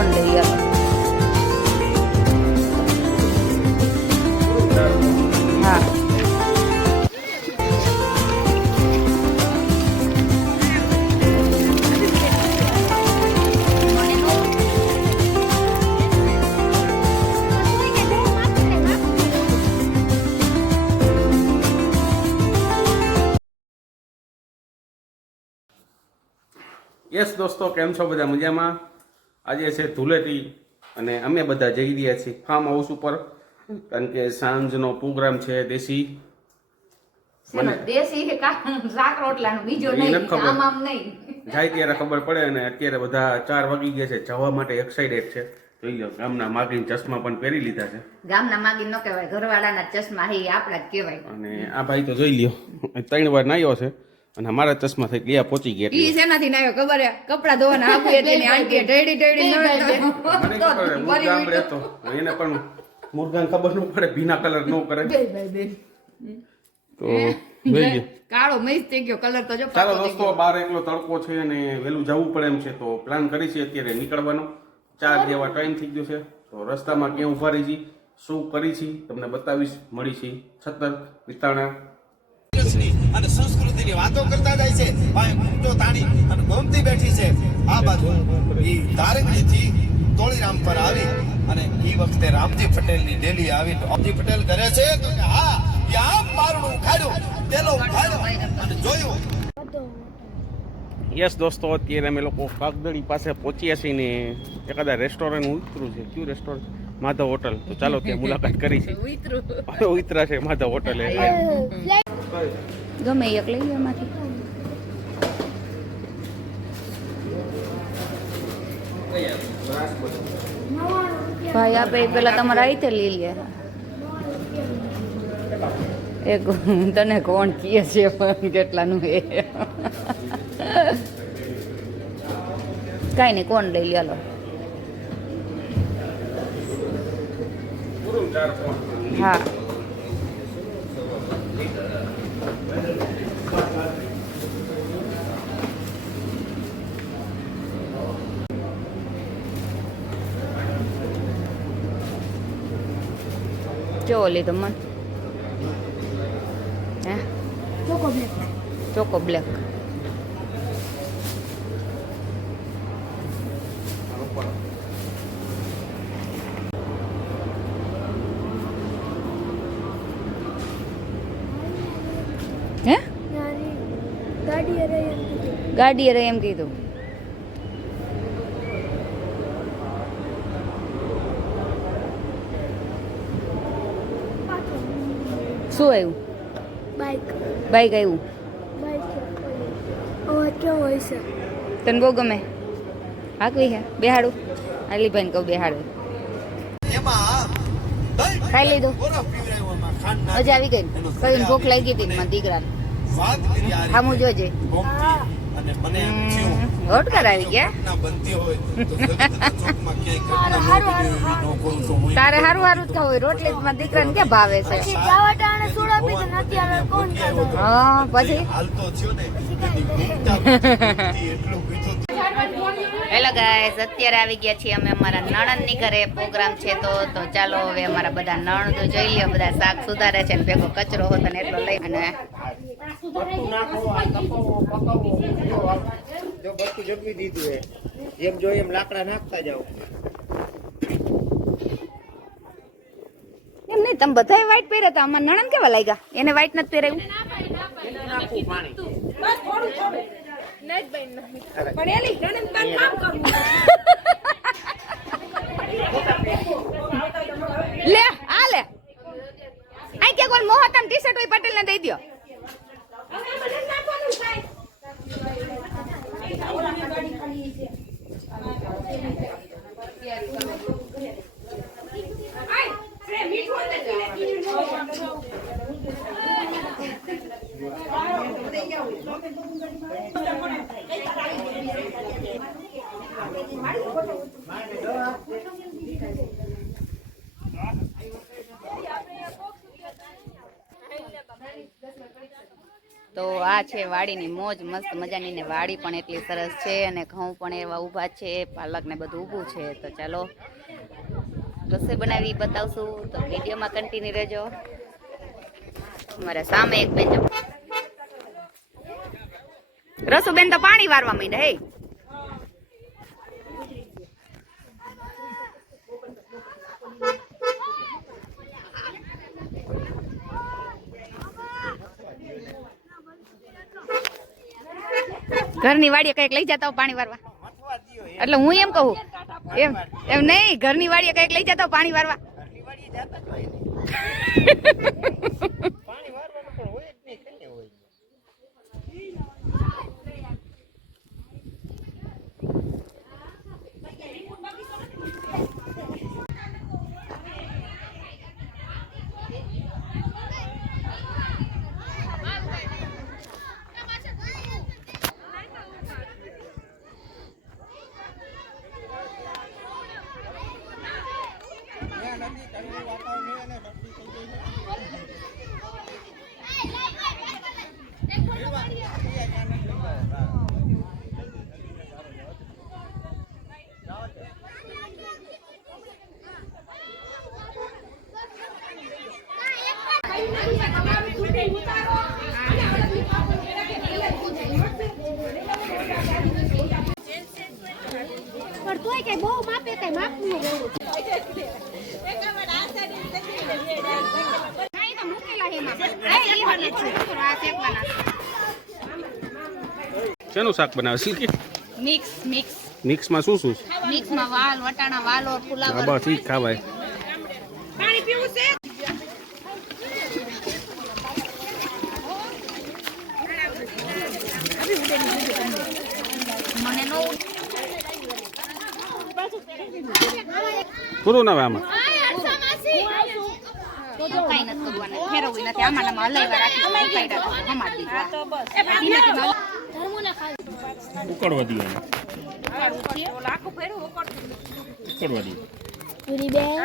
કોણ લઈ આવે? હા યસ દોસ્તો, કેમ છો બધા? મજામાં? આજે છે ધૂળેટી અને અમે બધા જઈ રહ્યા છીએ ફાર્મ હાઉસ ઉપર, કારણ કે સાંજનો પ્રોગ્રામ છે દેશી. દેશી શાક રોટલાનો, બીજો નહીં, આમ આમ નહીં. જાય ત્યારે ખબર પડે. અને અત્યારે બધા 4 વાગી ગયા છે, જવા માટે એક્સાઇટેડ છે. જોઈ લો, ગામના માગીન ચશ્મા પણ પહેરી લીધા છે. ગામના માગીન ન કહેવાય, ઘરવાળાના ચશ્મા હે આપણા જ કહેવાય. અને આ ભાઈ તો જોઈ લ્યો 3 વાર નાયો છે અને અમારા ચશ્મા થઈ ગયા પહોંચી ગયા. ઈ શેનાથી નાયો ખબર હે? કપડા ધોવાના આપી હતી ને આંટીએ ઢેડી ઢેડી મને ખબર મુરગામડે તો એને પણ મુરગાને ખબર ન પડે, ભીના કલર ન કરે તો જોઈ લ્યો. કાળો મસ્ત થઈ ગયો કલર તો જો. ચાલો દોસ્તો, બહાર એકલો તડકો છે અને વહેલું જવું પડે એમ છે, તો પ્લાન કરી છે અત્યારે નીકળવાનો. 4 જેવા ટાઈમ થઈ ગયો છે, તો રસ્તામાં ક્યાં ઉભા રહી છીએ, શું કરી છીએ તમને બતાવીશ. મળી છીએ છતર વિસ્તારના અને સંસ્કૃતિની વાતો કરતા જાય છે. ભાઈ કુંટો તાણી અને ગોમતી બેઠી છે આ બાજુ. ઈ ધારંગીથી તોળીરામ પર આવી અને ઈ વખતે રામજી પટેલની ડેલી આવી. રામજી પટેલ કરે છે તો કે હા, આમ મારણું ખાડ્યું, તેલો ખાડ્યો અને જોયું. યસ દોસ્તો, અત્યારે અમે લોકો કાગદડી પાસે પહોંચ્યા છીએ ને એકાદા રેસ્ટોરન્ટ ઉતરું છે. કયું રેસ્ટોરન્ટ? માધવ હોટલ. તો ચાલો ત્યાં મુલાકાત કરી છે. ઉતરા છે માધવ હોટલ. ગમે એક લઈ લે એમાંથી. ભાઈ આપે પેલા તમારા આઈતે લઈ લે. એક તને કોણ કહે છે કેટલાનું એ કાંઈ નહીં, કોણ લઈ લે? હાલો. હા કેવો લીધો મન? હે? ચોકો બ્લેક. હે? ગાડી અરે એમ કીધું. શું આવ્યું? બાઈક આવ્યું. તને બહુ ગમે? હાકવી હે? બેહાડું? અલીભાઈને કહું બેહાડું. એમાં ખાઈ લીધું? બરફ પીવડાવ્યો એમાં ખાંડ હજી આવી ગઈ? કઈ ભૂખ લાગી હતી મારા દીકરાને. વાત કરી આ સામું જોજે. ગોમતી અને મને એમ થયું હોટકર આવી ગયા. ના બનતી હોય તો જગતના ચોકમાં ક્યાંય ઘટના ન બની હોય એવી ન કરું તો હોય. તારે હારું હારું જ ખાવું હોય. રોટલી મારા દીકરાને ક્યાં ભાવે છે? હા પછી હાલ તો થયો ને બધી ઘૂમતા ઘૂમતી એટલું પીધું. હેલો ગાઈસ, અત્યારે આવી ગયા છીએ અમે અમારા નણંદની ઘરે. પ્રોગ્રામ છે તો ચાલો હવે અમારા બધા નણંદો જોઈ લ્યો. બધા શાક સુધારે છે ને ભેગો કચરો હોતો ને એટલો લઈ અને જો બધું જમી દીધું હે, જેમ જોઈએ એમ લાકડા નાખતા જાવ. એમ નહીં, તમે બધાએ વ્હાઈટ પહેર્યા હતા. આમાં નણંદ કેવા લાગ્યા? એને વ્હાઈટ નથી પહેરાવ્યું. નાખવું પાણી. લે આ લે આઈ કે કોઈ મોહતમ ટી-શર્ટ હોય પટેલ ને દઈ દો. તો આ છે વાડીની મોજ, મસ્ત મજાની ને વાડી પણ એટલી સરસ છે અને ઘઉં પણ એવા ઊભા છે, પાલક ને બધું ઊભું છે. તો ચાલો રસોઈ બનાવી બતાવશું, તો વિડીયોમાં કન્ટિન્યુ રહેજો. મારા સામે એક બેન રસુબેન તો પાણી વારવા માંડ્યા. હે ઘરની વાડીએ કઈક લઈ જતા પાણી વારવા, એટલે હું એમ કહું એમ એમ નહીં, ઘરની વાડીએ કઈક લઈ જતા પાણી વારવા. શેનું શાક બનાવે સિલ્કી? મિક્સ મિક્સમાં શું શું? મિક્સમાં વાલ, વટાણા, વાલો, હા ફુલાવર. બસ ઈ જ ખાવાય. પાણી પીવું છે? મને નો પૂરું ના આવે આમાં. કઈ નથી કરવાનું, ફેરવવું નથી. આમાં હલાઈવા રાખી હમાર દીધું. ઉકળવા દઈએ.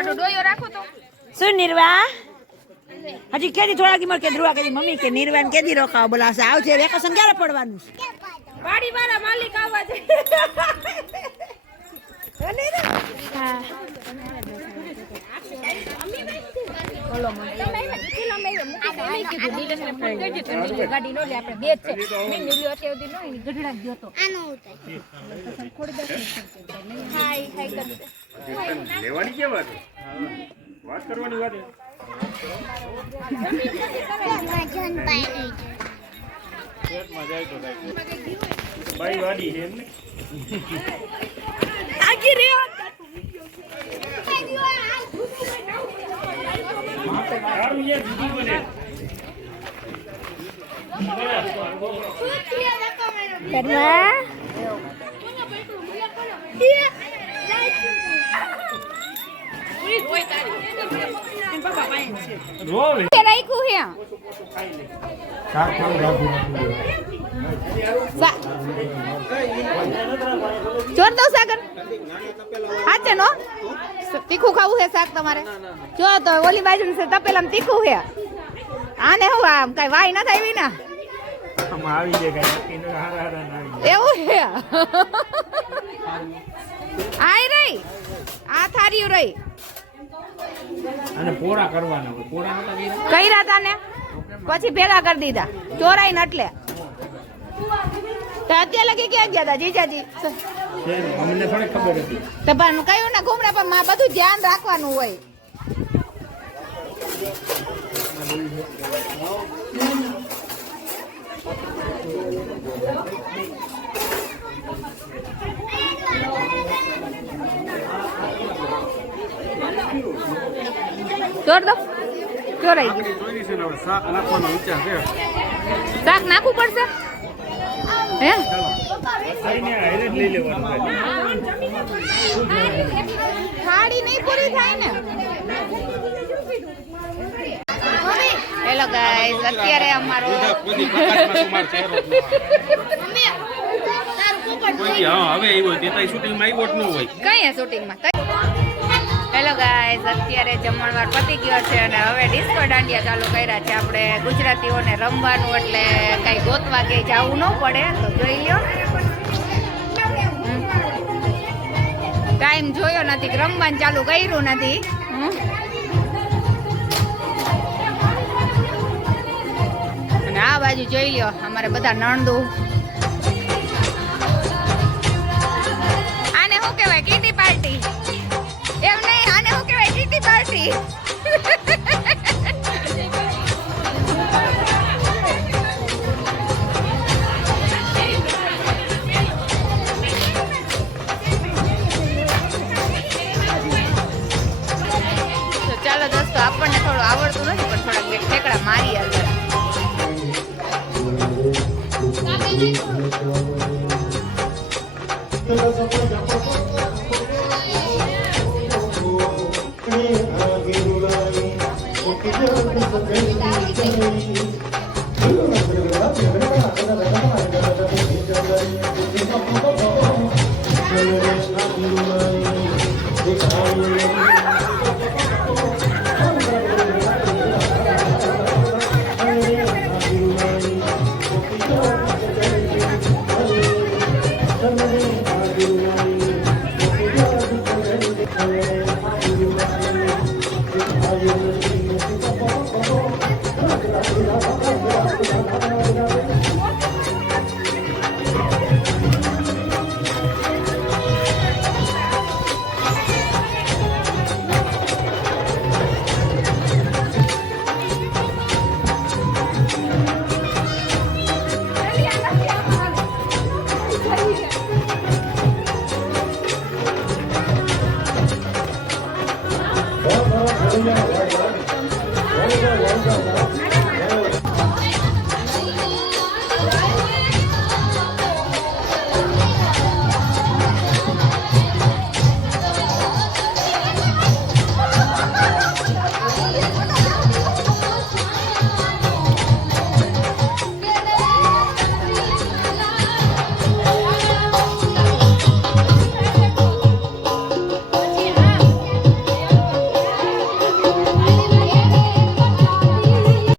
ડોયો રાખો તો. શું નિર્વા હજી કેદી થોડા દી કે ધ્રુવા કેદી મમ્મી કે નિર્વાન કેદી રોકાવ બોલાવશે, આવશે વેકેશન ક્યારે પડવાનું છે? વાડી વાળા માલિક આવવા છે. હા લેવાની કે વાત? વાત કરવાની વાત. બાઈ વાડી છે એમને. આખી રે સારું છે જુદું બને. કરવા રોવે. રાખ્યું હે જોર દઉં સાગર હાચે નો તીખું ખાવું હે શાક તમારે? જો તો ઓલી બાજુ તપેલામાં તીખું હે. આને હું આમ કઈ વાય ના થાય ને આવી જાય એવું હે. આય રહી આ થાર્યું રહી અને પોળા કરવાના હોય. પોળા કર્યા તા ને પછી ભેગા કરી દીધા ચોરાઈ ને એટલે. તો અત્યારે લગી ક્યાં ગયા હતા જીજાજી? અમને થોડી ખબર હતી. તો પણ કયું ને ઘૂમડા પર માં બધું ધ્યાન રાખવાનું હોય. ચોર દો ચોરાઈ ગયું. શાક નાખવાનો વિચાર છે. શાક નાખવું પડશે હે? લઈ લેવાનું. થાળી નહીં પૂરી થાય ને. હેલો ગાઈસ, અત્યારે અમારો હવે આવ્યો તે શૂટિંગમાં આવ્યો જ ન હોય. કઈ શૂટિંગમાં હેલો ગાઈઝ, અત્યારે જમણવાર પતી ગયો છે અને હવે ડિસ્કો દાંડિયા ચાલુ કર્યા છે. આપણે ગુજરાતીઓને રમવાનું એટલે કઈ ગોતવા કે જવું ન પડે, તો જોઈ લ્યો. ટાઈમ જોયો નથી કે રમવાનું ચાલુ કર્યું નથી. અને આ બાજુ જોઈ લ્યો અમારે બધા નણંદુ. આને શું કહેવાય? Kitty party. એમ નહીં, આને શું કહેવાય? Kitty party. તો ચાલો દોસ્તો, આપણને થોડું આવડતું નથી પણ થોડાક બે ઠેકડા મારી આવે.